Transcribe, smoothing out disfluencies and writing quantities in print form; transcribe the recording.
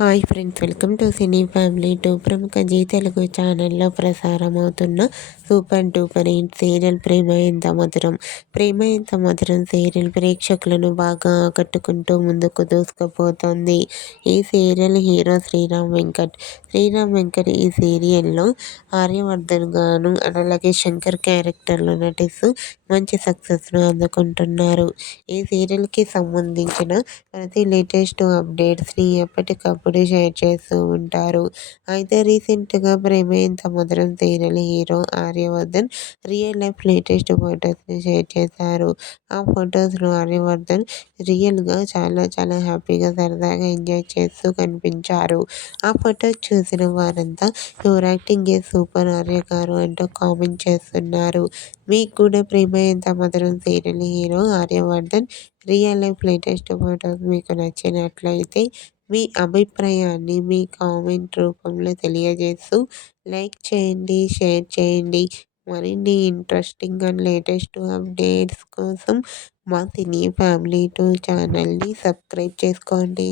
Hi friends, welcome to cine family two. ప్రముఖ G Telugu ఛానల్లో ప్రసారమవుతున్న super duper hit serial ప్రేమ ఎంత మధురం. ప్రేమ ఎంత మధురం సీరియల్ ప్రేక్షకులను బాగా ఆకట్టుకుంటూ ముందుకు దూసుకుపోతోంది. ఈ సీరియల్ హీరో శ్రీరామ్ వెంకట్. శ్రీరామ్ వెంకట్ ఈ సీరియల్లో ఆర్యవర్ధన్ గాను, అలాగే శంకర్ క్యారెక్టర్లో నటిస్తూ మంచి సక్సెస్ను అందుకుంటున్నారు. ఈ సీరియల్కి సంబంధించిన ప్రతి లేటెస్ట్ అప్డేట్స్ని ఎప్పటికప్పుడు షేర్ చేస్తూ ఉంటారు. అయితే రీసెంట్గా ప్రేమ ఎంత మధురం serial hero Aryavardhan real life latest ఫొటోస్ని షేర్ చేశారు. ఆ ఫొటోస్లో ఆర్యవర్ధన్ రియల్గా చాలా చాలా హ్యాపీగా సరదాగా ఎంజాయ్ చేస్తూ కనిపించారు. ఆ ఫొటోస్ చూసిన వారంతా your acting A super Arya గారు అంటూ కామెంట్ చేస్తున్నారు. మీకు కూడా ప్రేమ ఎంత మధురం serial hero Aryavardhan real life latest photos మీకు నచ్చినట్లయితే మీ అభిప్రాయాన్ని మీ కామెంట్ రూపంలో తెలియజేస్తూ లైక్ చేయండి, షేర్ చేయండి. మరిన్ని ఇంట్రెస్టింగ్ అండ్ లేటెస్ట్ అప్డేట్స్ కోసం మా సినీ ఫ్యామిలీ టూ ఛానల్ని సబ్స్క్రైబ్ చేసుకోండి.